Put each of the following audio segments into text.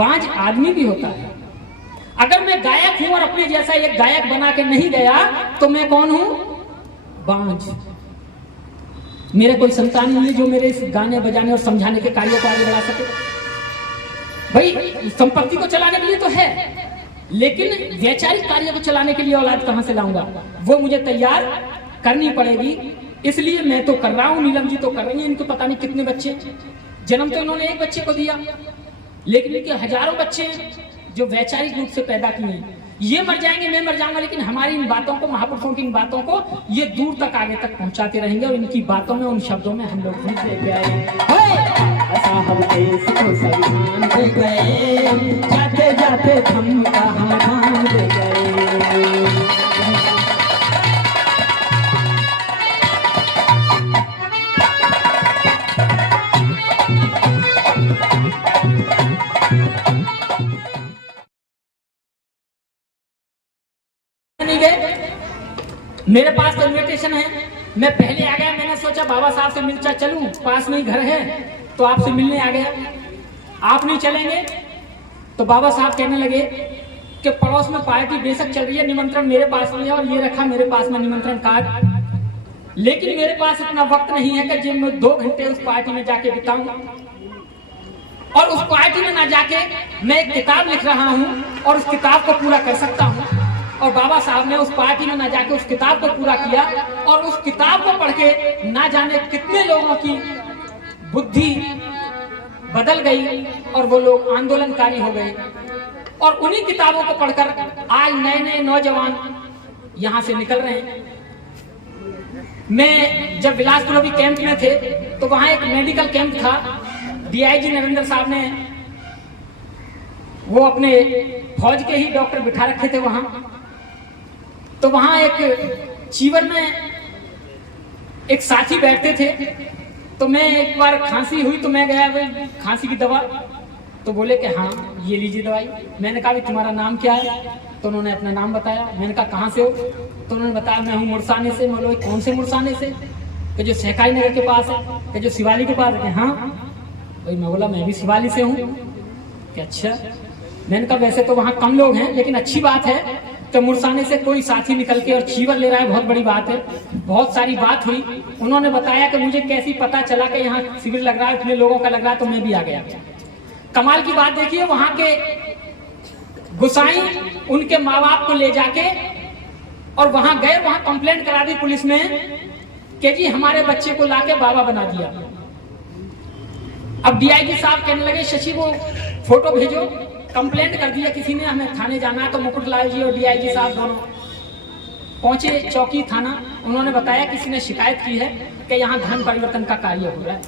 बांझ आदमी भी होता है। अगर मैं गायक हूं और अपने जैसा एक गायक बना के नहीं गया तो मैं कौन हूं? बांझ। मेरे कोई संतान नहीं है जो मेरे इस गाने बजाने और समझाने के कार्यों को आगे बढ़ा सके। भाई संपत्ति को चलाने के लिए तो है, लेकिन वैचारिक कार्य को चलाने के लिए औलाद कहां से लाऊंगा? वो मुझे तैयार करनी पड़ेगी। इसलिए मैं तो कर रहा हूं, नीलम जी तो कर रही हैं। इनको पता नहीं कितने बच्चे, जन्म तो इन्होंने एक बच्चे को दिया, लेकिन इनके हजारों बच्चे हैं जो वैचारिक रूप से पैदा किए हैं। ये मर जाएंगे, मैं मर जाऊंगा, लेकिन हमारी इन बातों को, महापुरुषों की इन बातों को ये दूर तक आगे तक पहुंचाते रहेंगे। और इनकी बातों में, उन शब्दों में हम लोग घुस गए, जाते जाते धम्म का हम धाम ले गए। मेरे पास तो इन्विटेशन है, मैं पहले आ गया। मैंने सोचा बाबा साहब से मिलचा चलूं, पास में ही घर है, तो आपसे मिलने आ गया। आप नहीं चलेंगे तो बाबा साहब कहने लगे कि पड़ोस में पार्टी बेशक चल रही है, निमंत्रण मेरे पास नहीं है, और ये रखा मेरे पास में निमंत्रण कार्ड, लेकिन मेरे पास इतना वक्त नहीं है कि मैं 2 घंटे उस पार्टी में जाके बिताऊं। और उस पार्टी में ना जाके मैं एक किताब लिख रहा हूं और उस किताब को पूरा कर सकता हूं। और बाबा साहब ने उस पार्टी में ना जाके उस किताब को पूरा किया, और उस किताब को पढ़ के ना जाने कितने लोगों की बुद्धि बदल गई और वो लोग आंदोलनकारी हो गए। और उन्हीं किताबों को पढ़कर आज नए नए नौजवान यहां से निकल रहे हैं। मैं जब बिलासपुर अभी कैंप में थे तो वहां एक मेडिकल कैंप था। डीआईजी नरेंद्र साहब ने वो अपने फौज के ही डॉक्टर बिठा रखे थे वहां। तो वहां एक चीवर में एक साथी बैठते थे, तो मैं एक बार खांसी हुई तो मैं गया भाई खांसी की दवा, तो बोले कि हाँ ये लीजिए दवाई। मैंने कहा तुम्हारा नाम क्या है? तो उन्होंने अपना नाम बताया। मैंने कहा कहाँ से हो? तो उन्होंने बताया मैं हूँ मुरसाने से। बोलो कौन से मुरसाने से? कि जो सहकारी नगर के पास है, कि जो शिवाली के पास है। हाँ भाई, मैं बोला मैं भी शिवाली से हूँ। कि अच्छा। मैंने कहा वैसे तो वहाँ कम लोग हैं, लेकिन अच्छी बात है तो मुरसाने से कोई साथी निकल के और चीवर ले रहा है, बहुत बड़ी बात है। बहुत सारी बात हुई। उन्होंने बताया कि मुझे कैसी पता चला कि यहाँ शिविर लग रहा है, इतने लोगों का लग रहा है, तो मैं भी आ गया। कमाल की बात देखिए, वहां के गुसाई उनके माँ बाप को ले जाके और वहां गए, वहां कंप्लेंट करा दी पुलिस में कि जी हमारे बच्चे को लाके बाबा बना दिया। अब डीआईजी साहब कहने लगे शशि वो फोटो भेजो, कंप्लेंट कर दिया किसी ने, हमें थाने जाना है। तो मुकुट लाल जी और डीआईजी साहब दोनों पहुंचे चौकी थाना। उन्होंने बताया किसी ने शिकायत की है कि यहाँ धर्म परिवर्तन का कार्य हो रहा है।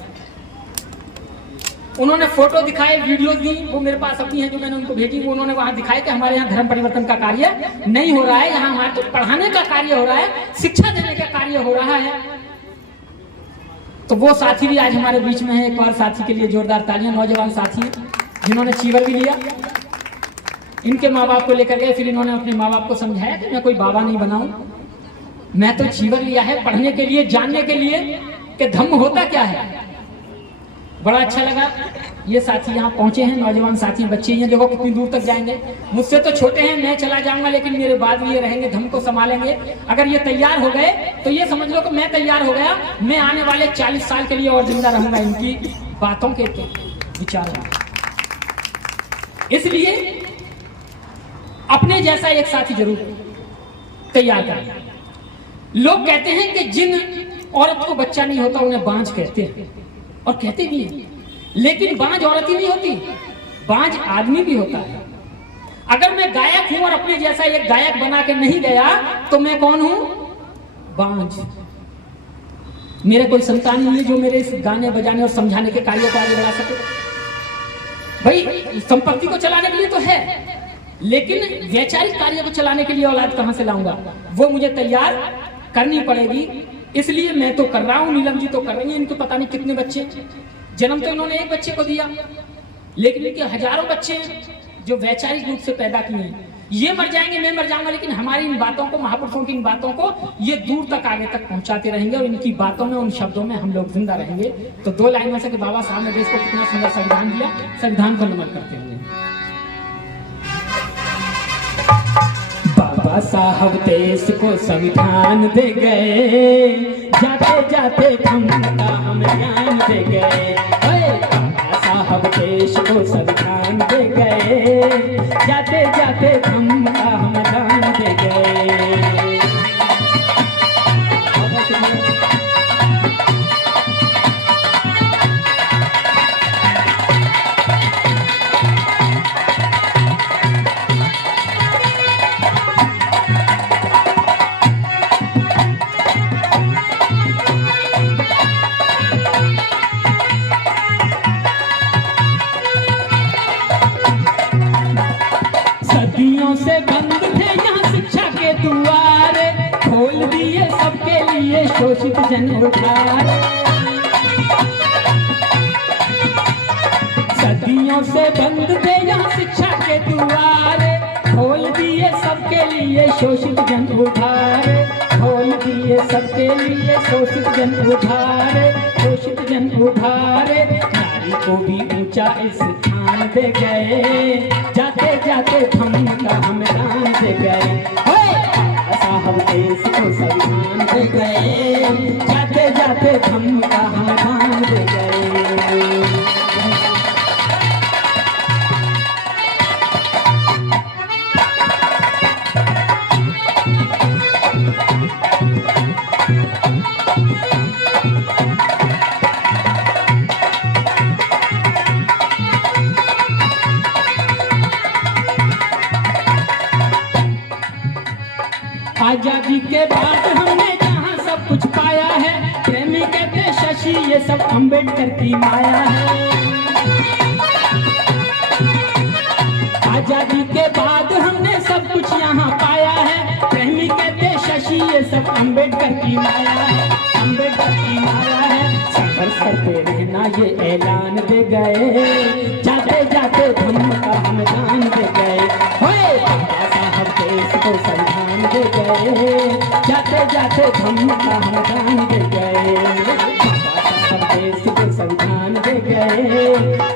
उन्होंने फोटो दिखाए, वीडियो दी, वो मेरे पास अपनी है जो मैंने उनको भेजी। वो उन्होंने वहां दिखाया कि हमारे यहाँ धर्म परिवर्तन का कार्य नहीं हो रहा है, यहाँ हमारे तो पढ़ाने का कार्य हो रहा है, शिक्षा देने का कार्य हो रहा है। तो वो साथी भी आज हमारे बीच में है। एक बार साथी के लिए जोरदार तालियां। नौजवान साथी जिन्होंने चीवर भी लिया, इनके माँ बाप को लेकर गए। फिर इन्होंने अपने माँ बाप को समझाया कि मैं कोई बाबा नहीं बनाऊं, मैं तो चीवर लिया है पढ़ने के लिए, जानने के लिए कि धम्म होता क्या है। बड़ा अच्छा लगा। ये साथी यहाँ पहुंचे हैं, नौजवान साथी, बच्चे हैं, देखो कितनी दूर तक जाएंगे। मुझसे तो छोटे हैं, मैं चला जाऊंगा, लेकिन मेरे बाद भी ये रहेंगे, धम्म को संभालेंगे। अगर ये तैयार हो गए तो ये समझ लो कि मैं तैयार हो गया। मैं आने वाले 40 साल के लिए और जिंदा रहूंगा इनकी बातों के विचारों। इसलिए अपने जैसा एक साथी जरूर तैयार करें। लोग कहते हैं कि जिन औरत को बच्चा नहीं होता उन्हें बांझ कहते हैं, और कहते भी हैं, लेकिन बांझ औरत ही नहीं होती, बांझ आदमी भी होता है। अगर मैं गायक हूं और अपने जैसा एक गायक बना के नहीं गया तो मैं कौन हूं? बांझ। मेरे कोई संतान नहीं है जो मेरे इस गाने बजाने और समझाने के कार्यों को आगे बढ़ा सके। भाई संपत्ति को चलाने के लिए तो है, लेकिन वैचारिक कार्य को चलाने के लिए औलाद कहां से लाऊंगा? वो मुझे तैयार करनी पड़ेगी। इसलिए मैं तो कर रहा हूं, नीलम जी तो कर रही हैं। इनको पता नहीं कितने बच्चे, जन्म तो इन्होंने एक बच्चे को दिया, लेकिन इनके हजारों बच्चे हैं जो वैचारिक रूप से पैदा किए हैं। ये मर जाएंगे, मैं मर जाऊंगा, लेकिन हमारी इन बातों को, महापुरुषों की इन बातों को ये दूर तक आगे तक पहुंचाते रहेंगे। और इनकी बातों में, उन शब्दों में हम लोग जिंदा रहेंगे। तो 2 लाइन में से कि बाबा साहब ने देश को कितना सुंदर संविधान दिया, संविधान को नमन करते हुए बाबा साहब देश को संविधान दे गए, जाते जाते थम का हमें ज्ञान दे गए। बाबा साहब देश को संविधान दे गए, जाते जाते थम का हमें ज्ञान दे गए। सदियों से बंद थे यहाँ शिक्षा के द्वार, खोल दिए सबके लिए शोषित जन उद्धार। सदियों से बंद थे यहाँ शिक्षा के द्वार, खोल दिए सबके लिए शोषित जन उद्धार। खोल दिए सबके लिए शोषित जन उद्धार, शोषित जन उद्धार। नारी को भी ऊंचा स्थान दे गए, जाते जाते थम का हम दान दे गए। बाबा साहब देश को संविधान दे गए, जाते जाते थम का हम दान दे गए। आजादी के बाद हमने जहाँ सब कुछ पाया है, प्रेमी कहते शशि ये सब अम्बेडकर की माया है। आजादी के बाद हमने सब कुछ यहाँ पाया है, प्रेमी कहते शशि ये सब अम्बेडकर की माया है, अम्बेडकर की माया है। संघर्ष करते रहना ये ऐलान दे गए, जाते जाते धम्म का हम दान दे गए। बाबा साहब देश को संविधान दे गए, जाते जाते धम्म का हम दान दे गए। बाबा साहब देश को संविधान दे गए,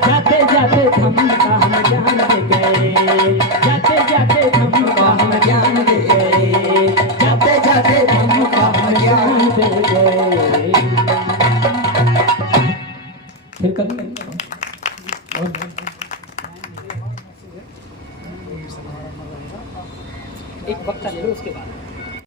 जाते जाते धम्म का हम ज्ञान दे गए, जाते जाते धम्म का हम ज्ञान दे गए, जाते जाते धम्म का हम ज्ञान दे गए। फिर कल एक वक्त ले लो उसके बाद